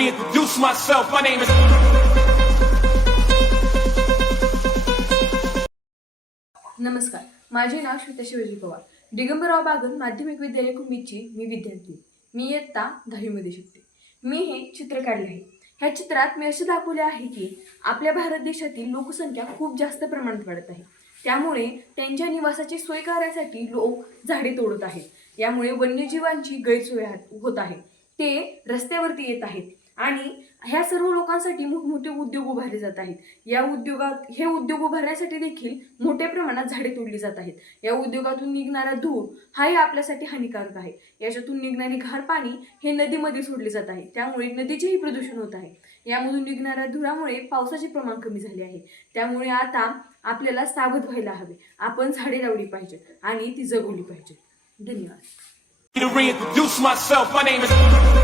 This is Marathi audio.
reintroduce myself. My name is. नमस्कार. माझे नाव श्वेता शिवाजी पवार. दिगंबरराव बागन माध्यमिक विद्यालय कुंभीची मी विद्यार्थी. मी इयत्ता दहावीमध्ये शिकते. मी हे चित्र काढले आहे. ह्या चित्रात मी असे दाखवले आहे की आपल्या भारत देशातील लोकसंख्या खूप जास्त प्रमाणात वाढत आहे. त्यामुळे त्यांच्या निवासाची सोय करण्यासाठी लोक झाडे तोडत आहेत. यामुळे वन्यजीवांची गैरसोय हा- होत आहे. ते रस्त्यावरती येत आहेत. आणि ह्या सर्व लोकांसाठी मोठमोठे उद्योग उभारले जात आहेत. या उद्योगात हे उद्योग उभारण्यासाठी देखील मोठ्या प्रमाणात झाडे तोडली जात आहेत. या उद्योगातून निघणारा धूर हाही आपल्यासाठी हानिकारक आहे. याच्यातून निघणारे घाण पाणी हे नदीमध्ये सोडले जात आहे. त्यामुळे नदीचेही प्रदूषण होत आहे. यामधून निघणाऱ्या धुरामुळे पावसाचे प्रमाण कमी झाले आहे. त्यामुळे आता आपल्याला सावध व्हायला हवे. आपण झाडे लावली पाहिजे आणि ती जगवली पाहिजे धन्यवाद. To reintroduce myself. My name is.